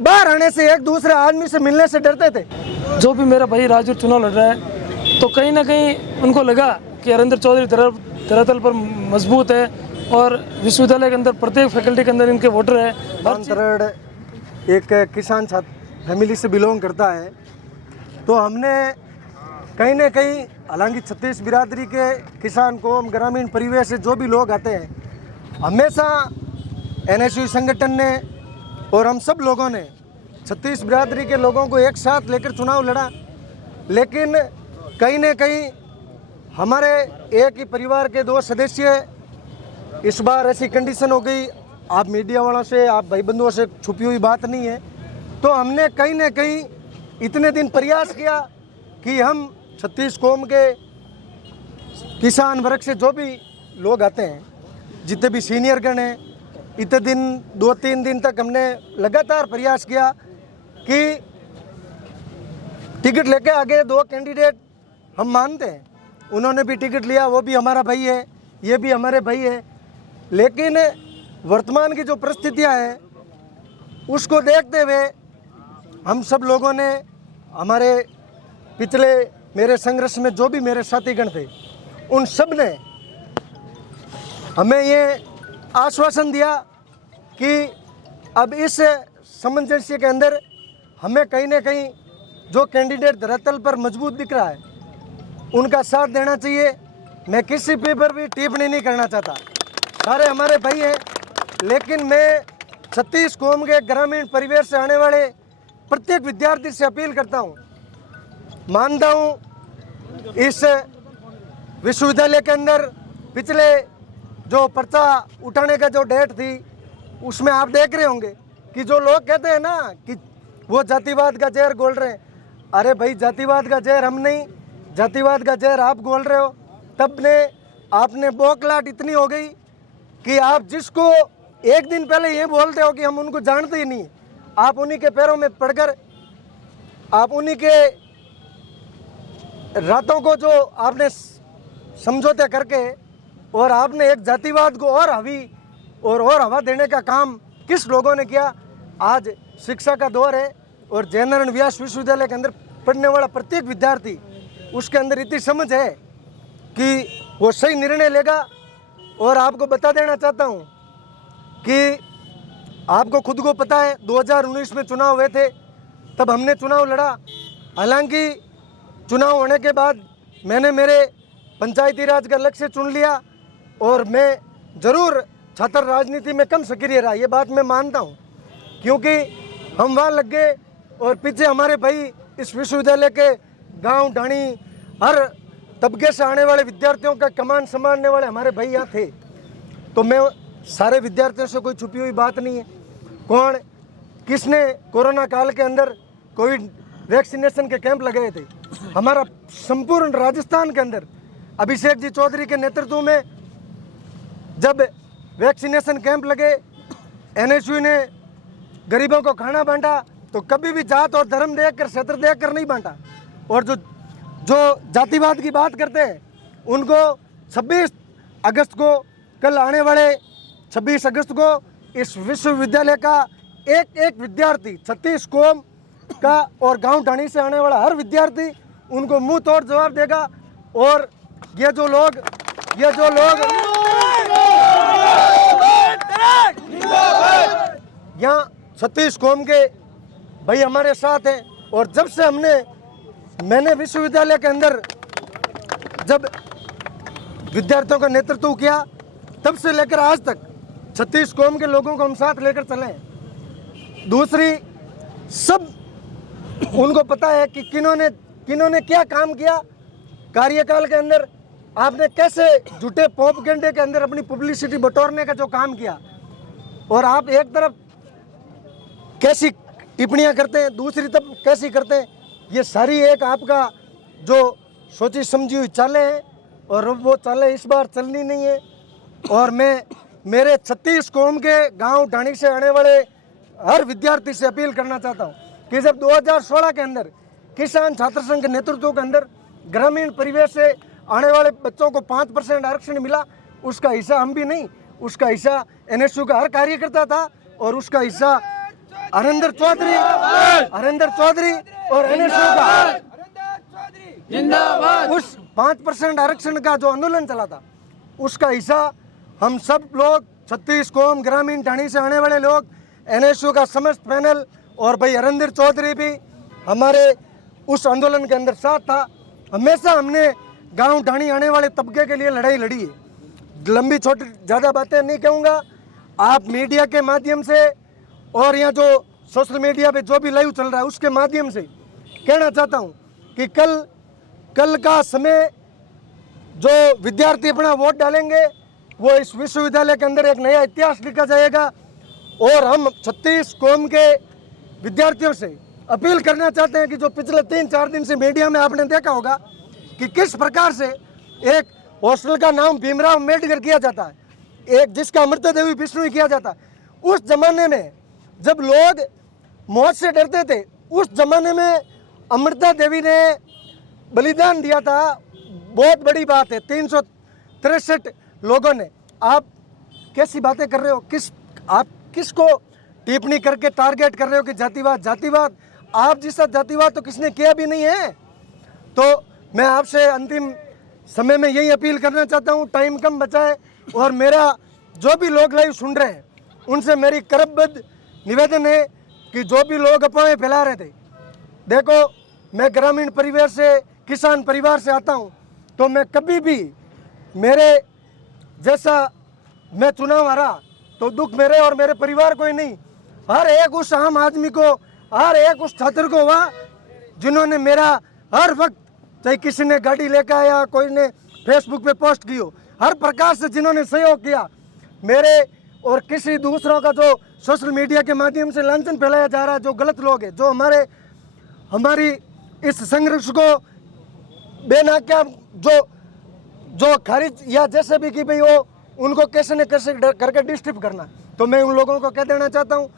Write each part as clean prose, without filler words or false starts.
बाहर आने से, एक दूसरे आदमी से मिलने से डरते थे। जो भी मेरा भाई राजू चुनाव लड़ रहा है तो कहीं ना कहीं उनको लगा कि हरेंद्र चौधरी धरातल पर मजबूत है और विश्वविद्यालय के अंदर प्रत्येक फैकल्टी के अंदर इनके वोटर है। अंतरण एक किसान छात्र फैमिली से बिलोंग करता है, तो हमने कहीं ना कहीं, हालांकि छत्तीस बिरादरी के किसान कौम, ग्रामीण परिवेश से जो भी लोग आते हैं, हमेशा एनएसयू संगठन ने और हम सब लोगों ने छत्तीस बिरादरी के लोगों को एक साथ लेकर चुनाव लड़ा। लेकिन कहीं ना कहीं हमारे एक ही परिवार के दो सदस्य, इस बार ऐसी कंडीशन हो गई, आप मीडिया वालों से, आप भाई बंधुओं से छुपी हुई बात नहीं है, तो हमने कहीं ना कहीं इतने दिन प्रयास किया कि हम छत्तीस कौम के किसान वर्ग से जो भी लोग आते हैं, जितने भी सीनियर गण हैं, इतने दिन 2-3 दिन तक हमने लगातार प्रयास किया कि टिकट लेके आगे 2 कैंडिडेट हम मानते हैं, उन्होंने भी टिकट लिया, वो भी हमारा भाई है, ये भी हमारे भाई है। लेकिन वर्तमान की जो परिस्थितियां हैं उसको देखते हुए हम सब लोगों ने, हमारे पिछले मेरे संघर्ष में जो भी मेरे साथीगण थे, उन सब ने हमें ये आश्वासन दिया कि अब इस सामंजस्य के अंदर हमें कहीं ना कहीं जो कैंडिडेट धरातल पर मजबूत दिख रहा है उनका साथ देना चाहिए। मैं किसी पे पर भी टिप्पणी नहीं करना चाहता, सारे हमारे भाई हैं, लेकिन मैं छत्तीस कौम के ग्रामीण परिवेश से आने वाले प्रत्येक विद्यार्थी से अपील करता हूं, मानता हूं इस विश्वविद्यालय के अंदर पिछले जो पर्चा उठाने का जो डेट थी उसमें आप देख रहे होंगे कि जो लोग कहते हैं ना कि वो जातिवाद का जहर घोल रहे हैं, अरे भाई जातिवाद का जहर हम नहीं, जातिवाद का जहर आप घोल रहे हो। तब ने आपने बौखलाहट इतनी हो गई कि आप जिसको एक दिन पहले ये बोलते हो कि हम उनको जानते ही नहीं, आप उन्हीं के पैरों में पड़कर, आप उन्हीं के रातों को जो आपने समझौते करके और आपने एक जातिवाद को और हावी और हवा देने का काम किस लोगों ने किया। आज शिक्षा का दौर है और जयनारायण व्यास विश्वविद्यालय के अंदर पढ़ने वाला प्रत्येक विद्यार्थी, उसके अंदर इतनी समझ है कि वो सही निर्णय लेगा। और आपको बता देना चाहता हूँ कि आपको खुद को पता है 2019 में चुनाव हुए थे, तब हमने चुनाव लड़ा। हालांकि चुनाव होने के बाद मैंने मेरे पंचायती राज का लक्ष्य चुन लिया और मैं ज़रूर छात्र राजनीति में कम सक्रिय रहा, ये बात मैं मानता हूँ, क्योंकि हम वहाँ लग गए और पीछे हमारे भाई इस विश्वविद्यालय के गांव ढाणी हर तबके से आने वाले विद्यार्थियों का कमान संभालने वाले हमारे भाई यहाँ थे। तो मैं सारे विद्यार्थियों से कोई छुपी हुई बात नहीं है, कौन किसने कोरोना काल के अंदर कोविड वैक्सीनेशन के कैंप लगाए थे, हमारा संपूर्ण राजस्थान के अंदर अभिषेक जी चौधरी के नेतृत्व में जब वैक्सीनेशन कैंप लगे, एनएसयू ने गरीबों को खाना बांटा, तो कभी भी जात और धर्म देखकर, क्षेत्र देखकर नहीं बांटा। और जो जातिवाद की बात करते हैं उनको 26 अगस्त को, कल आने वाले 26 अगस्त को इस विश्वविद्यालय का एक विद्यार्थी, छत्तीस कौम का और गांव ढाणी से आने वाला हर विद्यार्थी उनको मुंह तोड़ जवाब देगा। और ये जो लोग यहाँ छत्तीस कौम के भाई हमारे साथ हैं, और जब से मैंने विश्वविद्यालय के अंदर जब विद्यार्थियों का नेतृत्व किया, तब से लेकर आज तक छत्तीस कौम के लोगों को हम साथ लेकर चले हैं। दूसरी, सब उनको पता है कि किन्होंने क्या काम किया कार्यकाल के अंदर, आपने कैसे झूठे प्रोपेगेंडे के अंदर अपनी पब्लिसिटी बटोरने का जो काम किया, और आप एक तरफ कैसी टिप्पणियां करते हैं, दूसरी तरफ कैसी करते हैं, ये सारी एक आपका जो सोची समझी हुई चालें हैं, और वो चालें इस बार चलनी नहीं है। और मैं मेरे 36 कौम के गांव ढाणी से आने वाले हर विद्यार्थी से अपील करना चाहता हूं कि जब 2016 के अंदर किसान छात्र संघ के नेतृत्व के अंदर ग्रामीण परिवेश से आने वाले बच्चों को 5% आरक्षण मिला, उसका हिस्सा हम भी नहीं, उसका हिस्सा एनएसयू का हर कार्यकर्ता था, और उसका हिस्सा हरिंदर चौधरी और NSU का जिंदाबाद। उस 5% आरक्षण का जो आंदोलन चला था उसका हिस्सा हम सब लोग 36 कौम ग्रामीण ढाणी से आने वाले लोग, NSU का समस्त पैनल और भाई हरिंदर चौधरी भी हमारे उस आंदोलन के अंदर साथ था। हमेशा हमने गांव ढाणी आने वाले तबके के लिए लड़ाई लड़ी है। लंबी छोटी ज़्यादा बातें नहीं कहूँगा, आप मीडिया के माध्यम से और यहाँ जो सोशल मीडिया पे जो भी लाइव चल रहा है उसके माध्यम से कहना चाहता हूँ कि कल का समय जो विद्यार्थी अपना वोट डालेंगे वो इस विश्वविद्यालय के अंदर एक नया इतिहास लिखा जाएगा। और हम 36 कौम के विद्यार्थियों से अपील करना चाहते हैं कि जो पिछले 3-4 दिन से मीडिया में आपने देखा होगा कि किस प्रकार से एक हॉस्टल का नाम भीमराव अम्बेडकर किया जाता है, एक जिसका अमृता देवी बिश्नोई किया जाता है। उस जमाने में जब लोग मौत से डरते थे, उस जमाने में अमृता देवी ने बलिदान दिया था। बहुत बड़ी बात है, 363 लोगों ने। आप कैसी बातें कर रहे हो? आप किसको टिप्पणी करके टारगेट कर रहे हो कि जातिवाद? आप जैसा जातिवाद तो किसने किया भी नहीं है। तो मैं आपसे अंतिम समय में यही अपील करना चाहता हूँ, टाइम कम बचा है और मेरा जो भी लोग लाइव सुन रहे हैं उनसे मेरी करबद्ध निवेदन है कि जो भी लोग अफवाहें फैला रहे थे, देखो मैं ग्रामीण परिवार से, किसान परिवार से आता हूँ, तो मैं कभी भी मेरे जैसा मैं चुनाव हारा तो दुख मेरे और मेरे परिवार को ही नहीं, हर एक उस आम आदमी को, हर एक उस छात्र को हुआ जिन्होंने मेरा हर वक्त, चाहे किसी ने गाड़ी लेकर आया, कोई ने फेसबुक पे पोस्ट की हो, हर प्रकार से जिन्होंने सहयोग किया मेरे और किसी दूसरों का जो सोशल मीडिया के माध्यम से लांछन फैलाया जा रहा है, जो गलत लोग हैं, जो हमारी इस संघर्ष को बेनाक्या जो खारिज या जैसे भी कि भाई वो उनको कैसे न कैसे करके डिस्टर्ब करना, तो मैं उन लोगों को कह देना चाहता हूँ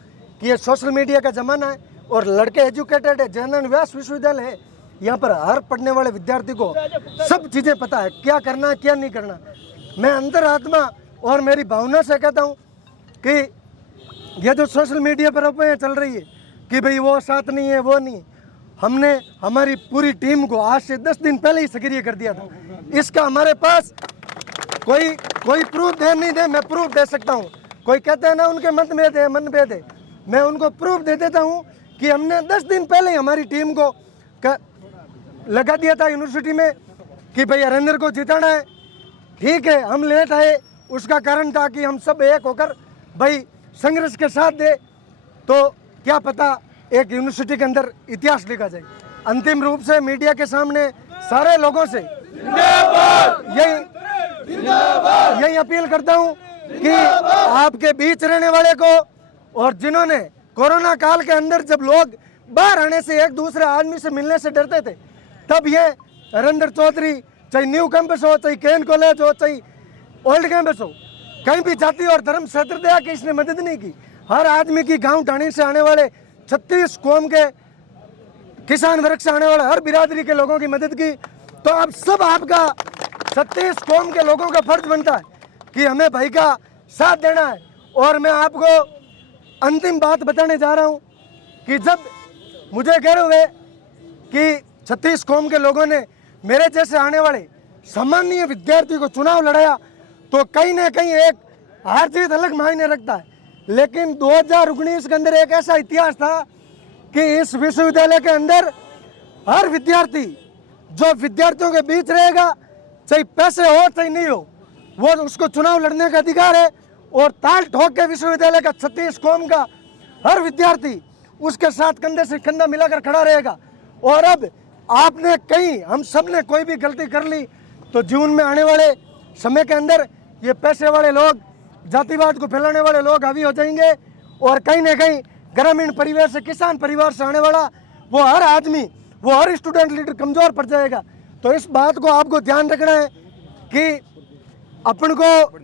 कि ये सोशल मीडिया का ज़माना है और लड़के एजुकेटेड है, जयनंद व्यास विश्वविद्यालय है, यहाँ पर हर पढ़ने वाले विद्यार्थी को सब चीज़ें पता है, क्या करना है क्या नहीं करना। मैं अंतरात्मा और मेरी भावना से कहता हूँ कि ये जो सोशल मीडिया पर अफवाहें चल रही है कि भाई वो साथ नहीं है, वो नहीं, हमने हमारी पूरी टीम को आज से 10 दिन पहले ही सक्रिय कर दिया था। इसका हमारे पास कोई प्रूफ दे नहीं दे, मैं प्रूफ दे सकता हूँ। कोई कहते हैं ना उनके मनभेद है, मैं उनको प्रूफ दे देता हूँ कि हमने 10 दिन पहले ही हमारी टीम को लगा दिया था यूनिवर्सिटी में कि भाई हरिंदर को जिताना है। ठीक है, हम लेट आए, उसका कारण था कि हम सब एक होकर भाई संघर्ष के साथ दे, तो क्या पता एक यूनिवर्सिटी के अंदर इतिहास लिखा जाए। अंतिम रूप से मीडिया के सामने सारे लोगों से यही अपील करता हूं कि आपके बीच रहने वाले को और जिन्होंने कोरोना काल के अंदर जब लोग बाहर आने से एक दूसरे आदमी से मिलने से डरते थे, तब ये हरिंदर चौधरी चाहे न्यू कैंपस हो, चाहे केन कॉलेज हो, चाहे ओल्ड कैंपस हो, कहीं भी जाति और धर्म क्षेत्र दया की इसने मदद नहीं की। हर आदमी की गांव ढाणी से आने वाले 36 कौम के किसान वर्ग से आने वाले हर बिरादरी के लोगों की मदद की। तो अब सब आपका 36 कौम के लोगों का फर्ज बनता है कि हमें भाई का साथ देना है। और मैं आपको अंतिम बात बताने जा रहा हूं कि जब मुझे गर्व है कि 36 कौम के लोगों ने मेरे जैसे आने वाले सामान्य विद्यार्थी को चुनाव लड़ाया, तो कहीं ना कहीं एक हार जीत अलग मायने रखता है। लेकिन 2019 के अंदर एक ऐसा इतिहास था कि इस विश्वविद्यालय के अंदर हर विद्यार्थी जो विद्यार्थियों के बीच रहेगा, चाहे पैसे हो चाहे नहीं हो, वो उसको चुनाव लड़ने का अधिकार है। और ताल ठोक के विश्वविद्यालय का 36 कौम का हर विद्यार्थी उसके साथ कंधे से कंधा मिलाकर खड़ा रहेगा। और अब आपने कहीं, हम सब ने कोई भी गलती कर ली तो जीवन में आने वाले समय के अंदर ये पैसे वाले लोग, जातिवाद को फैलाने वाले लोग हावी हो जाएंगे। और कहीं ना कहीं ग्रामीण परिवार से, किसान परिवार से आने वाला वो हर आदमी, वो हर स्टूडेंट लीडर कमज़ोर पड़ जाएगा। तो इस बात को आपको ध्यान रखना है कि अपन को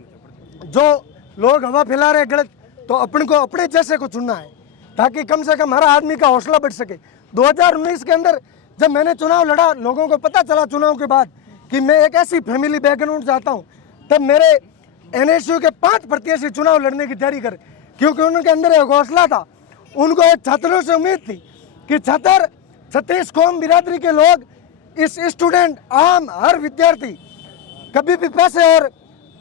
जो लोग हवा फैला रहे गलत, तो अपन को अपने जैसे को चुनना है ताकि कम से कम हर आदमी का हौसला बढ़ सके। 2019 के अंदर जब मैंने चुनाव लड़ा, लोगों को पता चला चुनाव के बाद कि मैं एक ऐसी फैमिली बैकग्राउंड से आता हूँ, तब मेरे NSU के 5 प्रत्याशी चुनाव लड़ने की तैयारी कर, क्योंकि उनके अंदर एक हौसला था उनको एक छात्रों से उम्मीद थी कि छात्र 36 कौम बिरादरी के लोग, इस स्टूडेंट, आम हर विद्यार्थी कभी भी पैसे और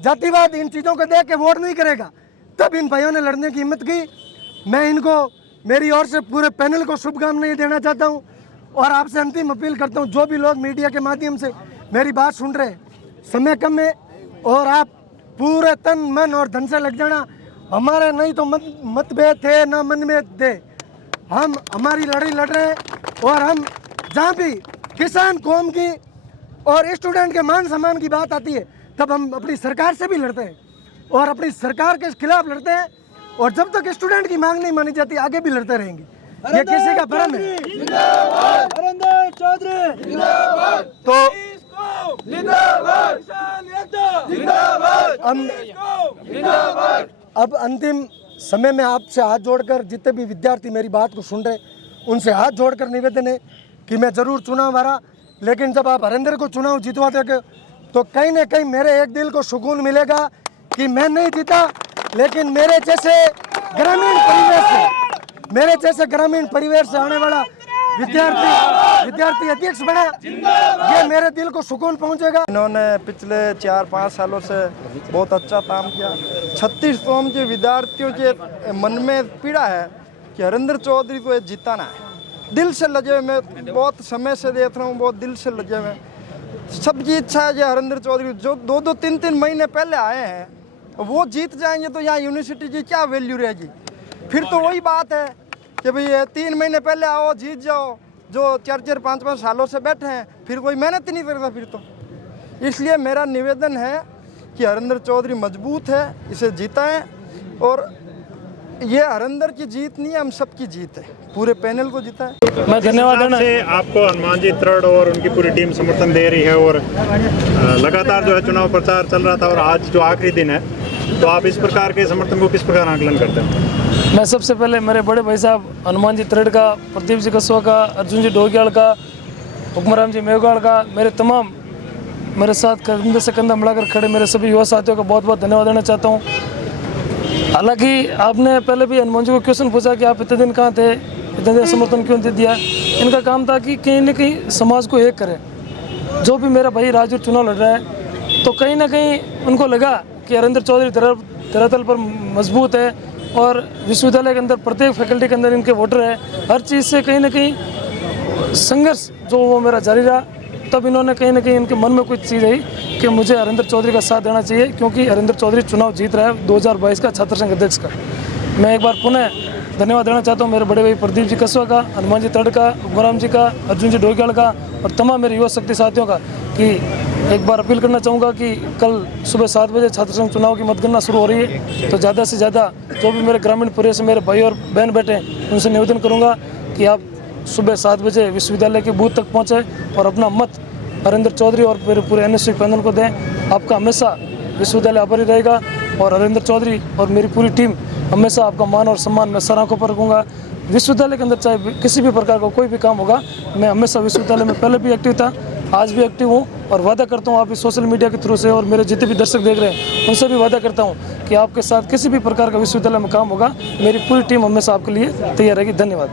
जातिवाद इन चीज़ों को देख के वोट नहीं करेगा। तब इन भाइयों ने लड़ने की हिम्मत की। मैं इनको मेरी ओर से पूरे पैनल को शुभकामनाएं देना चाहता हूं और आपसे अंतिम अपील करता हूं, जो भी लोग मीडिया के माध्यम से मेरी बात सुन रहे हैं, समय कम है और आप पूरे तन मन और धन से लग जाना। हमारे नहीं तो मतभेद थे ना मनभेद थे, हम हमारी लड़ाई लड़ रहे हैं और हम जहाँ भी किसान कौम की और स्टूडेंट के मान सम्मान की बात आती है तब हम अपनी सरकार से भी लड़ते हैं और अपनी सरकार के खिलाफ लड़ते हैं और जब तक स्टूडेंट की मांग नहीं मानी जाती आगे भी लड़ते रहेंगे। ये किसी का भ्रम है। हरेंद्र चौधरी तो अब अंतिम समय में आपसे हाथ जोड़कर, जितने भी विद्यार्थी मेरी बात को सुन रहे उनसे हाथ जोड़कर निवेदन है कि मैं ज़रूर चुनाव हारा, लेकिन जब आप हरेंद्र को चुनाव जितवा दोगे तो कहीं ना कहीं मेरे एक दिल को सुकून मिलेगा कि मैं नहीं जीता, लेकिन मेरे जैसे ग्रामीण परिवेश से आने वाला विद्यार्थी अध्यक्ष बना, ये मेरे दिल को सुकून पहुंचेगा। इन्होंने पिछले 4-5 सालों से बहुत अच्छा काम किया। 36 कौम के विद्यार्थियों के मन में पीड़ा है कि हरेंद्र चौधरी को ये जिताना है। दिल से लगे हुए, मैं बहुत समय से देख रहा हूँ, बहुत दिल से लगे हुए। सबकी इच्छा है कि हरेंद्र चौधरी जो 2-3 महीने पहले आए हैं वो जीत जाएंगे तो यहाँ यूनिवर्सिटी की क्या वैल्यू रहेगी। फिर तो वही बात है कि भाई 3 महीने पहले आओ जीत जाओ, जो 4-5 सालों से बैठे हैं फिर कोई मेहनत ही नहीं करता। फिर तो इसलिए मेरा निवेदन है कि हरेंद्र चौधरी मजबूत है, इसे जिताएं। और ये हरेंद्र की जीत नहीं है, हम सबकी जीत है, पूरे पैनल को जीता है। मैं धन्यवाद देना से आपको हनुमान जी तृण और उनकी पूरी टीम समर्थन दे रही है और लगातार जो है चुनाव प्रचार चल रहा था और आज जो आखिरी दिन है, तो आप इस प्रकार के समर्थन को किस प्रकार आकलन करते हैं? मैं सबसे पहले मेरे बड़े भाई साहब हनुमान जी तृण का, प्रदीप जी कसवा का, अर्जुन जी डोगियाल का, हुक्मराम जी मेघवाल का, मेरे तमाम मेरे साथ कंधे से कंधा मिलाकर खड़े मेरे सभी युवा साथियों का बहुत बहुत धन्यवाद देना चाहता हूँ। हालांकि आपने पहले भी हनुमान जी को क्वेश्चन पूछा कि आप इतने दिन कहाँ थे, इतने दिन समर्थन क्यों नहीं दिया। इनका काम था कि कहीं ना कहीं समाज को एक करें। जो भी मेरा भाई राजू चुनाव लड़ रहा है तो कहीं ना कहीं उनको लगा कि हरेंद्र चौधरी धरातल पर मजबूत है और विश्वविद्यालय के अंदर प्रत्येक फैकल्टी के अंदर इनके वोटर है। हर चीज़ से कहीं ना कहीं संघर्ष जो वो मेरा जारी रहा, तब इन्होंने कहीं ना कहीं इनके मन में कुछ चीज़ आई कि मुझे हरेंद्र चौधरी का साथ देना चाहिए, क्योंकि हरेंद्र चौधरी चुनाव जीत रहा है 2022 का छात्र संघ अध्यक्ष का। मैं एक बार पुनः धन्यवाद देना चाहता हूँ मेरे बड़े भाई प्रदीप जी कसवा का, हनुमान जी तड़ का, हुक्मराम जी का, अर्जुन जी डोगियाल का और तमाम मेरे युवा शक्ति साथियों का कि एक बार अपील करना चाहूँगा कि कल सुबह 7 बजे छात्र संघ चुनाव की मतगणना शुरू हो रही है। तो ज़्यादा से ज़्यादा जो भी मेरे ग्रामीण परिवेश मेरे भाई और बहन बैठे हैं उनसे निवेदन करूँगा कि आप सुबह 7 बजे विश्वविद्यालय के बूथ तक पहुँचे और अपना मत हरेंद्र चौधरी और मेरे पूरे एनएसयू पैनल को दें। आपका हमेशा विश्वविद्यालय आभारी रहेगा और हरेंद्र चौधरी और मेरी पूरी टीम हमेशा आपका मान और सम्मान मैं सर आंखों पर रखूँगा। विश्वविद्यालय के अंदर चाहे किसी भी प्रकार का कोई भी काम होगा, मैं हमेशा विश्वविद्यालय में पहले भी एक्टिव था, आज भी एक्टिव हूँ और वादा करता हूँ आप इस सोशल मीडिया के थ्रू से और मेरे जितने भी दर्शक देख रहे हैं उनसे भी वादा करता हूँ कि आपके साथ किसी भी प्रकार का विश्वविद्यालय में काम होगा, मेरी पूरी टीम हमेशा आपके लिए तैयार रहेगी। धन्यवाद।